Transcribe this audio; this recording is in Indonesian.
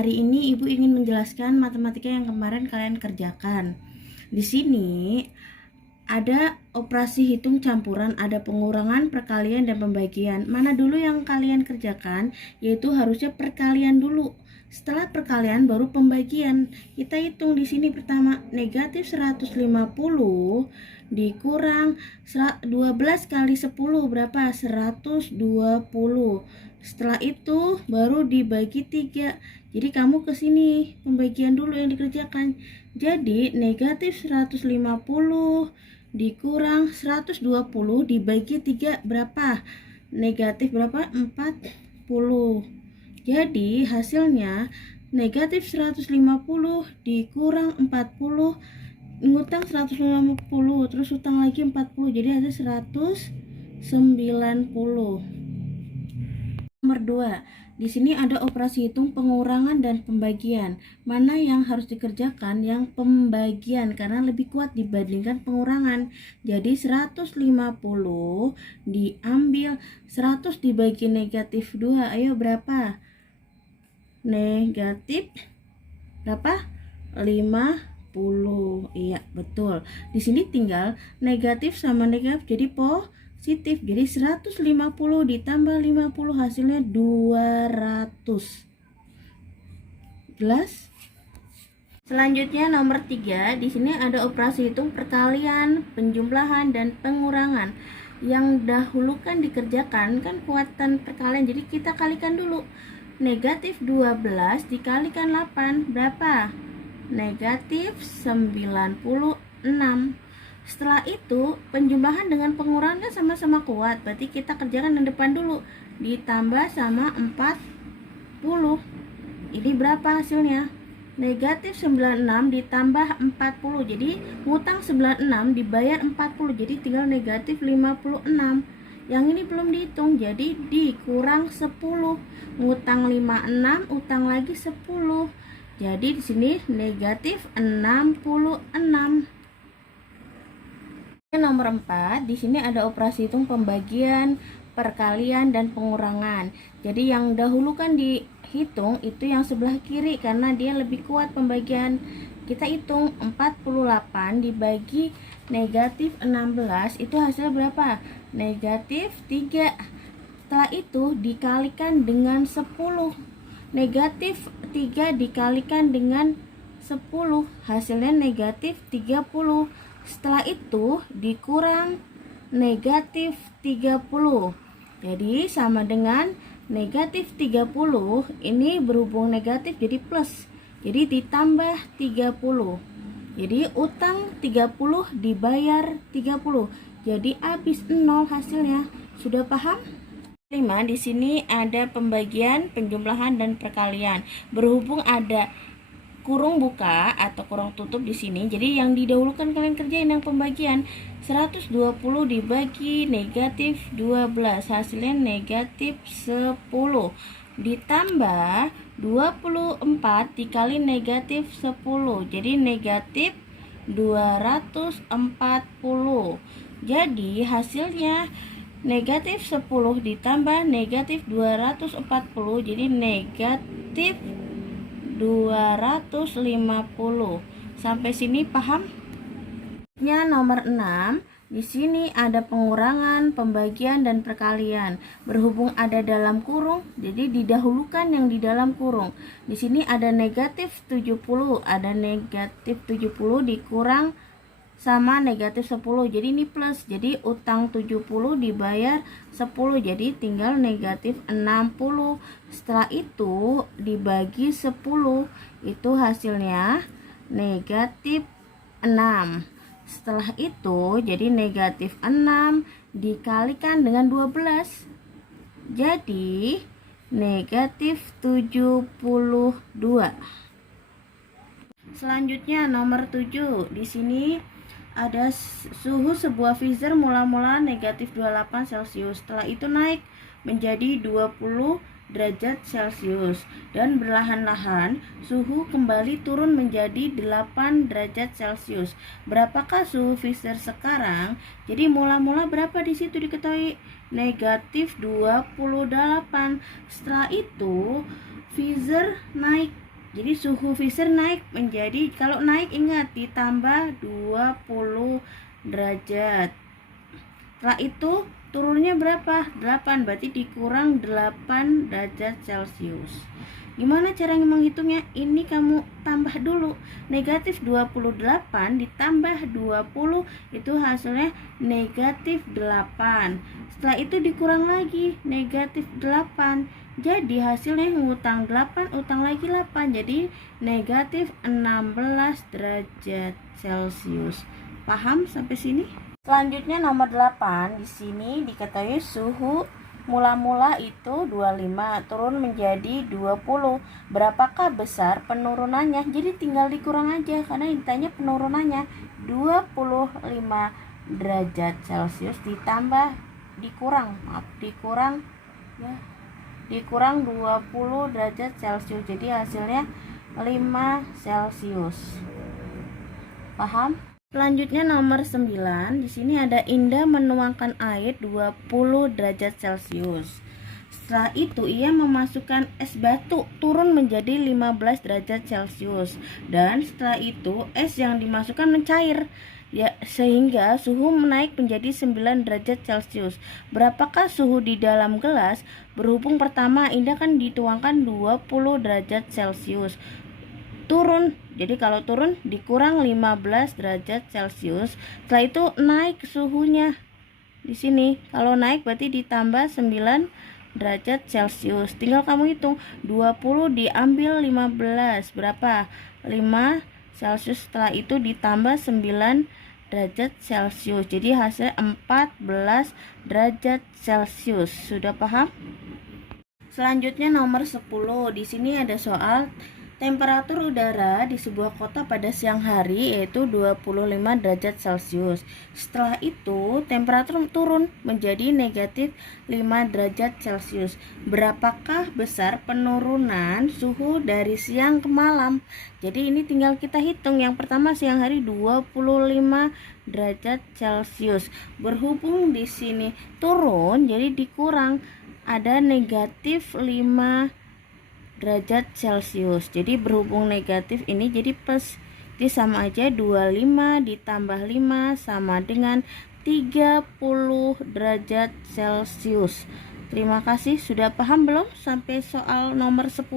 hari ini Ibu ingin menjelaskan matematika yang kemarin kalian kerjakan. Di sini ada operasi hitung campuran, ada pengurangan, perkalian, dan pembagian. Mana dulu yang kalian kerjakan? Yaitu harusnya perkalian dulu. Setelah perkalian baru pembagian. Kita hitung di sini pertama negatif 150 dikurang 12 kali 10 berapa? 120. Setelah itu baru dibagi 3. Jadi kamu ke sini pembagian dulu yang dikerjakan. Jadi negatif 150 dikurang 120 dibagi 3 berapa? Negatif berapa? 40. Jadi hasilnya negatif 150 dikurang 40, ngutang 150, terus utang lagi 40, jadi ada 190. Nomor 2. Di sini ada operasi hitung pengurangan dan pembagian. Mana yang harus dikerjakan? Yang pembagian karena lebih kuat dibandingkan pengurangan. Jadi 150 diambil 100 dibagi negatif 2. Ayo berapa? Negatif berapa? 50. Iya, betul. Di sini tinggal negatif sama negatif jadi positif. Jadi 150 ditambah 50 hasilnya 200. Jelas? Selanjutnya nomor 3, di sini ada operasi hitung perkalian, penjumlahan, dan pengurangan. Yang dahulukan dikerjakan kan kuatan perkalian, jadi kita kalikan dulu. Negatif 12 dikalikan 8 berapa? Negatif 96. Setelah itu penjumlahan dengan pengurangan kan sama-sama kuat, berarti kita kerjakan yang depan dulu. Ditambah sama 40. Ini berapa hasilnya? Negatif 96 ditambah 40. Jadi ngutang 96 dibayar 40, jadi tinggal negatif 56. Yang ini belum dihitung, jadi dikurang 10. Ngutang 56, utang lagi 10. Jadi di sini negatif 66. Nomor 4, di sini ada operasi hitung pembagian, perkalian, dan pengurangan. Jadi yang dahulu kan dihitung itu yang sebelah kiri karena dia lebih kuat pembagian. Kita hitung 48 dibagi negatif 16 itu hasilnya berapa? Negatif 3. Setelah itu dikalikan dengan 10. Negatif 3 dikalikan dengan 10 hasilnya negatif 30. Setelah itu dikurang negatif 30. Jadi sama dengan negatif 30. Ini berhubung negatif jadi plus. Jadi ditambah 30. Jadi utang 30 dibayar 30. Jadi habis 0 hasilnya. Sudah paham? 5, di sini ada pembagian, penjumlahan, dan perkalian. Berhubung ada kurung buka atau kurung tutup di sini, jadi yang didahulukan kalian kerjain yang pembagian. 120 dibagi negatif 12 hasilnya negatif 10 ditambah 24 dikali negatif 10 jadi negatif 240. Jadi hasilnya negatif 10 ditambah negatif 240 jadi negatif 250. Sampai sini paham? Nomor 6, di sini ada pengurangan, pembagian, dan perkalian. Berhubung ada dalam kurung, jadi didahulukan yang di dalam kurung. Di sini ada negatif 70, ada negatif 70 dikurang sama negatif 10, jadi ini plus, jadi utang 70 dibayar 10, jadi tinggal negatif 60. Setelah itu dibagi 10, itu hasilnya negatif 6. Setelah itu jadi negatif 6 dikalikan dengan 12, jadi negatif 72. Selanjutnya nomor 7, di sini ada suhu sebuah freezer mula-mula negatif 28 Celcius. Setelah itu naik menjadi 20 derajat Celcius dan berlahan-lahan suhu kembali turun menjadi 8 derajat Celcius. Berapakah suhu freezer sekarang? Jadi mula-mula berapa di situ diketahui? Negatif 28. Setelah itu freezer naik Jadi suhu freezer naik menjadi, kalau naik ingat ditambah 20 derajat. Setelah itu turunnya berapa? 8, berarti dikurang 8 derajat Celcius. Gimana cara menghitungnya? Ini kamu tambah dulu. Negatif 28 ditambah 20 itu hasilnya negatif 8. Setelah itu dikurang lagi negatif 8. Jadi hasilnya ngutang 8, utang lagi 8. Jadi negatif 16 derajat Celcius. Paham sampai sini? Selanjutnya nomor 8, di sini diketahui suhu mula-mula itu 25 turun menjadi 20. Berapakah besar penurunannya? Jadi tinggal dikurang aja karena ditanya penurunannya. 25 derajat Celcius ditambah dikurang 20 derajat Celcius. Jadi hasilnya 5 Celcius. Paham? Selanjutnya nomor 9, di sini ada Indah menuangkan air 20 derajat Celcius. Setelah itu ia memasukkan es batu turun menjadi 15 derajat Celcius. Dan setelah itu es yang dimasukkan mencair ya, sehingga suhu menaik menjadi 9 derajat Celcius. Berapakah suhu di dalam gelas? Berhubung pertama Indah kan dituangkan 20 derajat Celcius. Turun, jadi kalau turun dikurang 15 derajat Celcius. Setelah itu naik suhunya. Di sini kalau naik berarti ditambah 9 derajat Celcius. Tinggal kamu hitung 20 diambil 15 berapa? 5 Celcius. Setelah itu ditambah 9 derajat Celcius. Jadi hasilnya 14 derajat Celcius. Sudah paham? Selanjutnya nomor 10. Di sini ada soal temperatur udara di sebuah kota pada siang hari yaitu 25 derajat Celcius. Setelah itu temperatur turun menjadi negatif 5 derajat Celcius. Berapakah besar penurunan suhu dari siang ke malam? Jadi ini tinggal kita hitung. Yang pertama siang hari 25 derajat Celcius. Berhubung di sini turun jadi dikurang, ada negatif 5 derajat Celcius. Jadi berhubung negatif ini jadi plus. Jadi sama aja 25 ditambah 5 sama dengan 30 derajat Celcius. Terima kasih. Sudah paham belum sampai soal nomor 10?